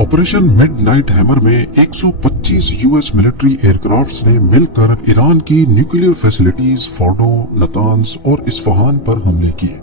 Operation midnight hammer में 125 US military aircrafts ने मिलकर ईरान की न्यूक्लियर फैसिलिटीज फोर्डो, नतांज और इस्फहान पर हमले किए।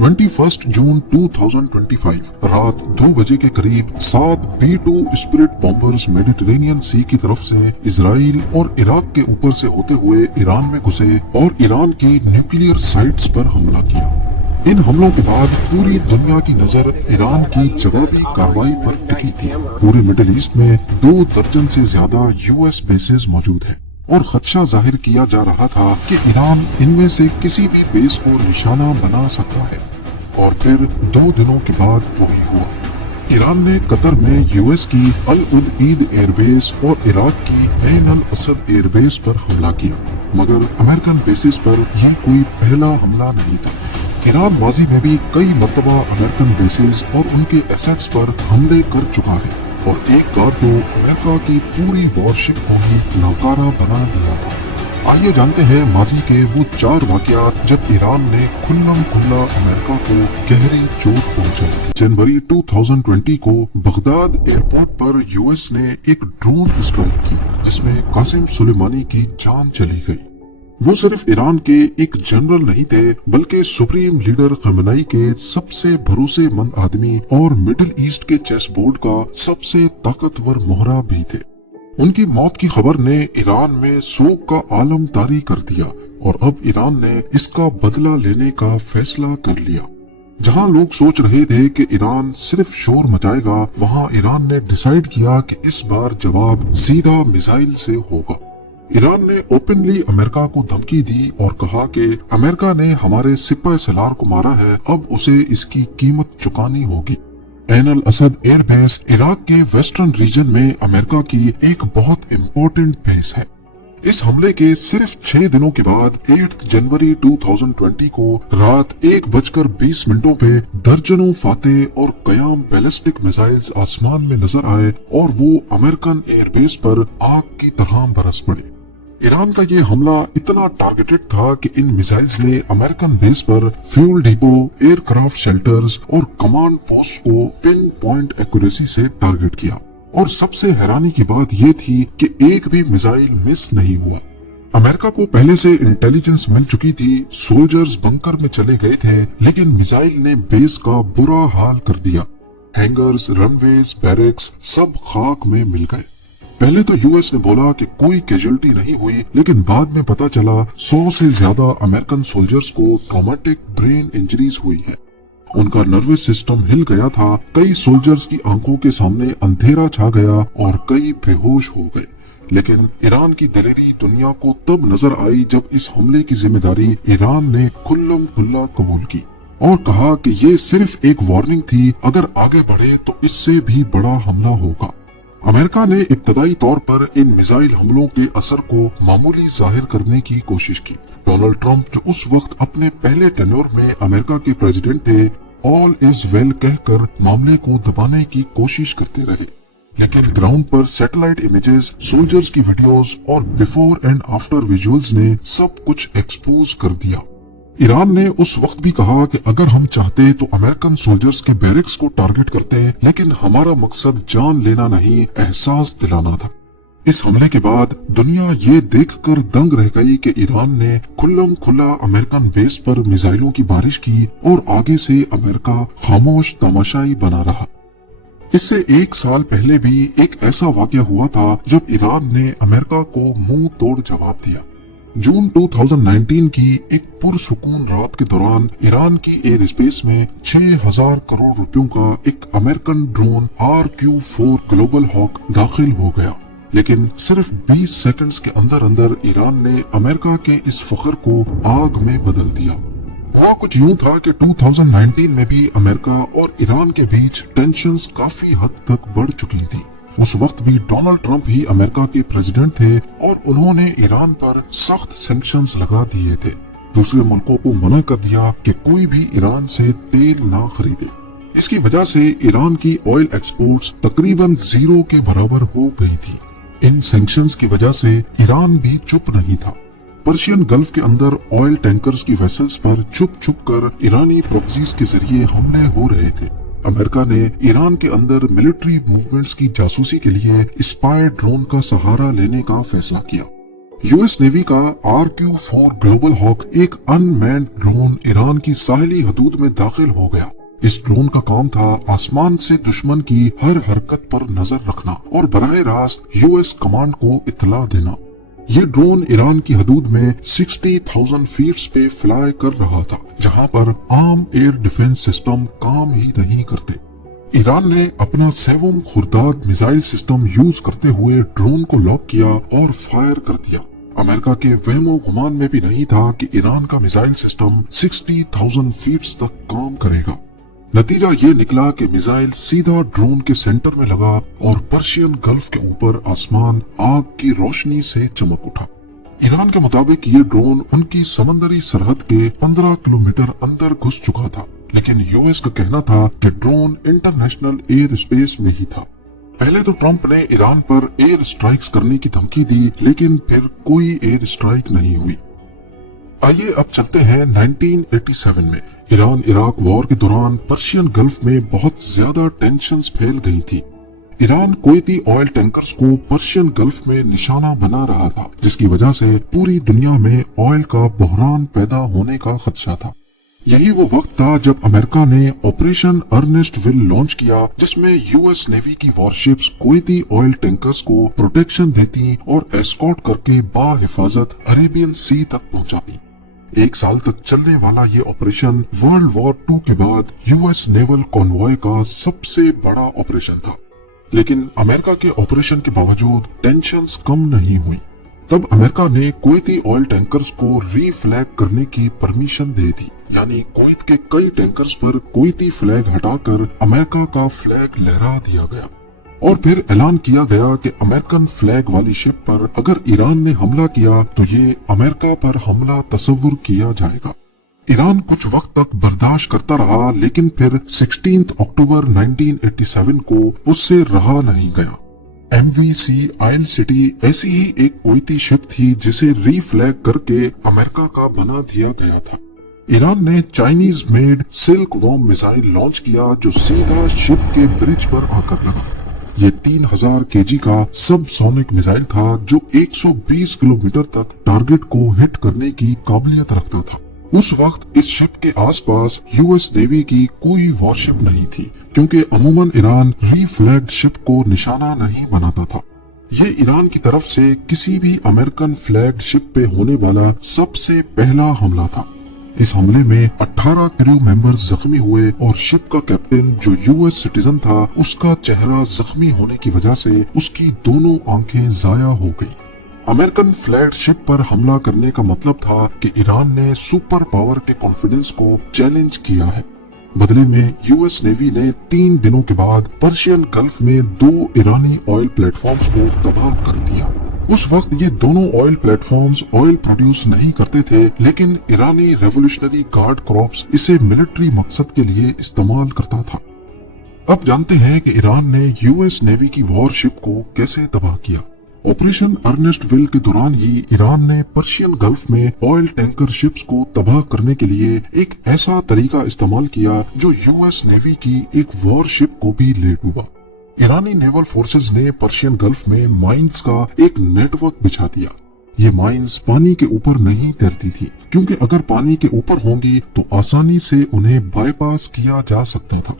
21 जून 2025 रात 2 बजे के करीब 7 B-2 स्पिरिट बॉम्बर्स मेडिटेरेनियन सी की तरफ से इजराइल और इराक के ऊपर से होते हुए ईरान में घुसे और ईरान की न्यूक्लियर साइट्स पर हमला किया। इन हमलों के बाद पूरी दुनिया की नजर ईरान की जवाबी कार्रवाई पर टिकी थी। पूरे मिडिल ईस्ट में 2 दर्जन से ज्यादा यूएस बेसेस मौजूद हैं और खदशा जाहिर किया जा रहा था कि ईरान इनमें से किसी भी बेस को निशाना बना सकता है। और फिर 2 दिनों के बाद वही हुआ। ईरान ने कतर में यूएस की अल उद ईद एयरबेस और इराक की ऐन अल असद एयरबेस पर हमला किया, मगर अमेरिकन बेसिस पर यह कोई पहला हमला नहीं था। ईरान माजी में भी कई मर्तबा अमेरिकन बेसेस और उनके एसेट्स पर हमले कर चुका है और एक बार तो अमेरिका की पूरी वॉरशिप को ही नाकारा बना दिया था। आइए जानते हैं माजी के वो 4 वाकयात जब ईरान ने खुल्लम खुल्ला अमेरिका को गहरी चोट पहुंचाई थी। जनवरी 2020 को बगदाद एयरपोर्ट पर यूएस ने एक ड्रोन स्ट्राइक की जिसमें कासिम सुलेमानी की जान चली गई। वो सिर्फ ईरान के एक जनरल नहीं थे बल्कि सुप्रीम लीडर खमेनी के सबसे भरोसेमंद आदमी और मिडिल ईस्ट के चेस बोर्ड का सबसे ताकतवर मोहरा भी थे। उनकी मौत की खबर ने ईरान में शोक का आलम तारी कर दिया और अब ईरान ने इसका बदला लेने का फैसला कर लिया। जहां लोग सोच रहे थे कि ईरान सिर्फ शोर मचाएगा, वहां ईरान ने डिसाइड किया कि इस बार जवाब सीधा मिसाइल से होगा। ईरान ने ओपनली अमेरिका को धमकी दी और कहा कि अमेरिका ने हमारे सिपह सलार को मारा है, अब उसे इसकी कीमत चुकानी होगी। ऐन अल असद एयरबेस इराक के वेस्टर्न रीजन में अमेरिका की एक बहुत इम्पोर्टेंट बेस है। इस हमले के सिर्फ 6 दिनों के बाद 8 जनवरी 2020 को रात 1:20 पे दर्जनों फातेह और कयाम बैलिस्टिक मिसाइल्स आसमान में नजर आए और वो अमेरिकन एयरबेस पर आग की तरह बरस पड़े। ईरान का ये हमला इतना टारगेटेड था कि इन मिसाइल्स ने अमेरिकन बेस पर फ्यूल डिपो, एयरक्राफ्ट शेल्टर्स और कमांड पोस्ट को पिन पॉइंट एक्यूरेसी से टारगेट किया। और सबसे हैरानी की बात ये थी कि एक भी मिसाइल मिस नहीं हुआ। अमेरिका को पहले से इंटेलिजेंस मिल चुकी थी, सोल्जर्स बंकर में चले गए थे, लेकिन मिसाइल ने बेस का बुरा हाल कर दिया। हैंगर्स, रनवेज, बैरेक्स सब खाक में मिल गए। पहले तो यूएस ने बोला कि कोई कैजुअल्टी नहीं हुई, लेकिन बाद में पता चला 100 से ज्यादा अमेरिकन सोल्जर्स को ट्रॉमेटिक ब्रेन इंजरीज हुई है। उनका नर्वस सिस्टम हिल गया था, कई सोल्जर्स की आंखों के सामने अंधेरा छा गया और कई बेहोश हो गए। लेकिन ईरान की दिलेरी दुनिया को तब नजर आई जब इस हमले की जिम्मेदारी ईरान ने खुल्लम खुल्ला कबूल की और कहा कि ये सिर्फ एक वार्निंग थी, अगर आगे बढ़े तो इससे भी बड़ा हमला होगा। अमेरिका ने इब्तदाई तौर पर इन मिसाइल हमलों के असर को मामूली जाहिर करने की कोशिश की। डोनाल्ड ट्रंप जो उस वक्त अपने पहले टेन्योर में अमेरिका के प्रेसिडेंट थे, ऑल इज वेल कहकर मामले को दबाने की कोशिश करते रहे, लेकिन ग्राउंड पर सैटेलाइट इमेजेस, सोल्जर्स की वीडियोस और बिफोर एंड आफ्टर विजुअल्स ने सब कुछ एक्सपोज कर दिया। ईरान ने उस वक्त भी कहा कि अगर हम चाहते तो अमेरिकन सोल्जर्स के बैरक्स को टारगेट करते, लेकिन हमारा मकसद जान लेना नहीं, एहसास दिलाना था। इस हमले के बाद दुनिया ये देखकर दंग रह गई कि ईरान ने खुल्लम खुल्ला अमेरिकन बेस पर मिसाइलों की बारिश की और आगे से अमेरिका खामोश तमाशाई बना रहा। इससे 1 साल पहले भी एक ऐसा वाकया हुआ था जब ईरान ने अमेरिका को मुंह तोड़ जवाब दिया। जून 2019 की एक पुरसुकून रात के दौरान ईरान की एयर स्पेस में 6000 करोड़ रुपयों का एक American drone RQ-4 global hoc दाखिल हो गया, लेकिन सिर्फ 20 सेकंड्स के अंदर अंदर ईरान ने अमेरिका के इस फख्र को आग में बदल दिया। हुआ कुछ यूं था कि 2019 में भी अमेरिका और ईरान के बीच टेंशंस काफी हद तक बढ़ चुकी थी। उस वक्त भी डोनाल्ड ट्रंप ही अमेरिका के प्रेसिडेंट थे और उन्होंने ईरान पर सख्त सैंक्शंस लगा दिए थे। दूसरे मुल्कों को मना कर दिया कि कोई भी ईरान से तेल ना खरीदे। इसकी वजह से ईरान की ऑयल एक्सपोर्ट्स तकरीबन 0 के बराबर हो गई थी। इन सैंक्शंस की वजह से ईरान भी चुप नहीं था। पर्शियन गल्फ के अंदर ऑयल टैंकर्स की वेसल्स पर छुप छुप कर ईरानी प्रॉक्सीज के जरिए हमले हो रहे थे। अमेरिका ने ईरान के अंदर मिलिट्री मूवमेंट्स की जासूसी के लिए स्पाई ड्रोन का सहारा लेने का फैसला किया। यूएस नेवी का RQ-4 ग्लोबल हॉक एक अनमैन्ड ड्रोन ईरान की साहिली हदूद में दाखिल हो गया। इस ड्रोन का काम था आसमान से दुश्मन की हर हरकत पर नजर रखना और बराह रास्त यूएस कमांड को इत्तला देना। ये ड्रोन ईरान की हदूद में 60,000 फीट पे फ्लाई कर रहा था, जहां पर आम एयर डिफेंस सिस्टम काम ही नहीं करते। ईरान ने अपना सेवम खुर्दाद मिसाइल सिस्टम यूज करते हुए ड्रोन को लॉक किया और फायर कर दिया। अमेरिका के वहमो गुमान में भी नहीं था कि ईरान का मिसाइल सिस्टम 60,000 फीट तक काम करेगा। नतीजा ये निकला कि मिसाइल सीधा ड्रोन के सेंटर में लगा और पर्शियन गल्फ के ऊपर आसमान आग की रोशनी से चमक उठा। ईरान के मुताबिक ये ड्रोन उनकी समंदरी सरहद के 15 किलोमीटर अंदर घुस चुका था, लेकिन यूएस का कहना था कि ड्रोन इंटरनेशनल एयर स्पेस में ही था। पहले तो ट्रंप ने ईरान पर एयर स्ट्राइक्स करने की धमकी दी, लेकिन फिर कोई एयर स्ट्राइक नहीं हुई। आइए अब चलते हैं 1987 में। ईरान इराक वॉर के दौरान पर्शियन गल्फ में बहुत ज्यादा टेंशंस फैल गई थी। ईरान कुवैती ऑयल टैंकर्स को पर्शियन गल्फ में निशाना बना रहा था, जिसकी वजह से पूरी दुनिया में ऑयल का बहरान पैदा होने का खदशा था। यही वो वक्त था जब अमेरिका ने ऑपरेशन अर्नेस्ट विल लॉन्च किया, जिसमें यूएस नेवी की वॉरशिप्स कुवैती ऑयल टैंकर्स को प्रोटेक्शन देती और एस्कॉर्ट करके बाहिफाजत अरेबियन सी तक पहुंचाती। 1 साल तक चलने वाला ये ऑपरेशन वर्ल्ड वॉर 2 के बाद यूएस नेवल कॉन्वॉय का सबसे बड़ा ऑपरेशन था। लेकिन अमेरिका के ऑपरेशन के बावजूद टेंशंस कम नहीं हुई। तब अमेरिका ने कुवैती ऑयल टैंकर्स को रीफ्लैग करने की परमिशन दे दी, यानी कुवैत के कई टैंकर्स पर कुवैती फ्लैग हटाकर अमेरिका का फ्लैग लहरा दिया गया और फिर ऐलान किया गया कि अमेरिकन फ्लैग वाली शिप पर अगर ईरान ने हमला किया तो ये अमेरिका पर हमला तस्वुर किया जाएगा। ईरान कुछ वक्त तक बर्दाश्त करता रहा, लेकिन फिर 16 अक्टूबर 1987 को उससे रहा नहीं गया। MVC आयल सिटी ऐसी ही एक कुवैती शिप थी जिसे रीफ्लैग करके अमेरिका का बना दिया गया था। ईरान ने Chinese made silk worm missile launch किया, जो सीधा शिप के ब्रिज पर आकर लगा। ये 3000 kg का सब सोनिक मिसाइल था, जो 120 किलोमीटर तक टारगेट को हिट करने की काबिलियत रखता था। उस वक्त इस शिप के आसपास यूएस नेवी की कोई वॉरशिप नहीं थी, क्योंकि अमूमन ईरान रीफ्लैग्ड शिप को निशाना नहीं बनाता था। ये ईरान की तरफ से किसी भी अमेरिकन फ्लैग्ड शिप पे होने वाला सबसे पहला हमला था। इस हमले में 18 क्रू मेंबर्स जख्मी हुए और शिप का कैप्टन, जो यूएस सिटीजन था, उसका चेहरा जख्मी होने की वजह से उसकी दोनों आंखें जाया हो गई। अमेरिकन फ्लैग्ड शिप पर हमला करने का मतलब था कि ईरान ने सुपर पावर के कॉन्फिडेंस को चैलेंज किया है। बदले में यूएस नेवी ने 3 दिनों के बाद पर्शियन गल्फ में 2 ईरानी ऑयल प्लेटफॉर्म्स को तबाह कर दिया। उस वक्त ये दोनों ऑयल प्लेटफॉर्म्स ऑयल प्रोड्यूस नहीं करते थे, लेकिन ईरानी रेवोल्यूशनरी गार्ड कॉर्प्स इसे मिलिट्री मकसद के लिए इस्तेमाल करता था। अब जानते हैं कि ईरान ने यूएस नेवी की वॉरशिप को कैसे तबाह किया। ऑपरेशन अर्नेस्ट विल के दौरान ही ईरान ने पर्शियन गल्फ में ऑयल टैंकर शिप्स को तबाह करने के लिए एक ऐसा तरीका इस्तेमाल किया जो यूएस नेवी की एक वॉरशिप को भी ले डूबा। ईरानी नेवल फोर्सेस ने पर्शियन गल्फ में माइंस का एक नेटवर्क बिछा दिया। ये माइंस पानी के ऊपर नहीं तैरती थी, क्योंकि अगर पानी के ऊपर होंगी तो आसानी से उन्हें बाईपास किया जा सकता था।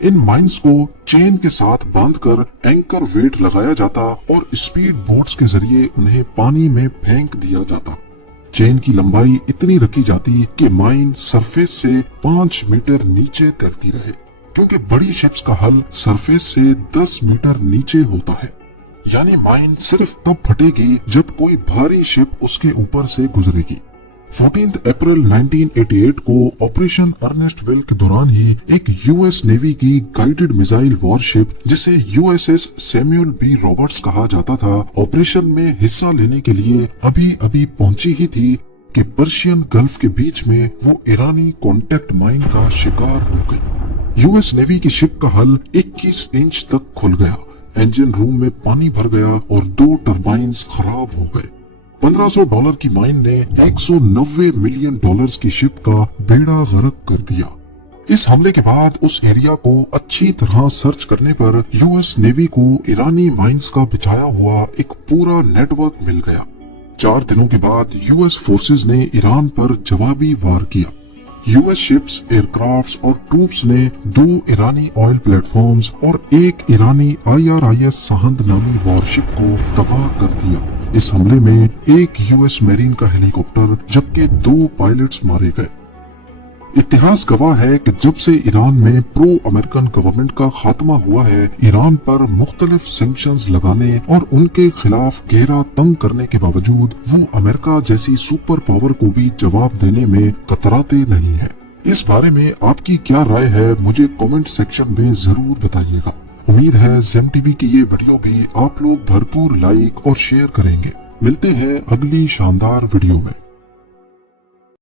इन माइंस को चेन के साथ बांधकर एंकर वेट लगाया जाता और स्पीड बोट्स के जरिए उन्हें पानी में फेंक दिया जाता। चेन की लंबाई इतनी रखी जाती कि माइन सरफेस से 5 मीटर नीचे तैरती रहे, क्योंकि बड़ी शिप्स का हल सरफेस से 10 मीटर नीचे होता है। यानी माइन सिर्फ तब फटेगी जब कोई भारी शिप उसके ऊपर से गुजरेगी। 14 अप्रैल 1988 को ऑपरेशन अर्नेस्ट विल के दौरान ही एक यूएस नेवी की गाइडेड मिसाइल वॉरशिप, जिसे यूएसएस सैमुअल बी रॉबर्ट्स कहा जाता था, ऑपरेशन में हिस्सा लेने के लिए अभी अभी पहुंची ही थी कि पर्शियन गल्फ के बीच में वो ईरानी कॉन्टैक्ट माइन का शिकार हो गई। यूएस नेवी की शिप का हल 21 इंच तक खुल गया, इंजन रूम में पानी भर गया और 2 टरबाइन्स खराब हो गए। $1500 की माइन ने $190 मिलियन की शिप का बेड़ा गर्क कर दिया। इस हमले के बाद उस एरिया को अच्छी तरह सर्च करने पर यूएस नेवी को ईरानी माइंस का बिछाया हुआ एक पूरा नेटवर्क मिल गया। 4 दिनों के बाद यूएस फोर्सेस ने ईरान पर जवाबी वार किया। यूएस शिप्स, एयरक्राफ्ट्स और ट्रूप्स ने 2 ईरानी ऑयल प्लेटफॉर्म्स और एक ईरानी IRIS सहंद नामी वॉरशिप को तबाह कर दिया। इस हमले में एक यूएस मेरीन का हेलीकॉप्टर जबकि 2 पायलट्स मारे गए। इतिहास गवाह है कि जब से ईरान में प्रो अमेरिकन गवर्नमेंट का खात्मा हुआ है, ईरान पर मुख्तलिफ सैंक्शंस लगाने और उनके खिलाफ घेरा तंग करने के बावजूद वो अमेरिका जैसी सुपर पावर को भी जवाब देने में कतराते नहीं है। इस बारे में आपकी क्या राय है, मुझे कमेंट सेक्शन में जरूर बताइएगा। उम्मीद है ज़ेम टीवी की ये वीडियो भी आप लोग भरपूर लाइक और शेयर करेंगे। मिलते हैं अगली शानदार वीडियो में।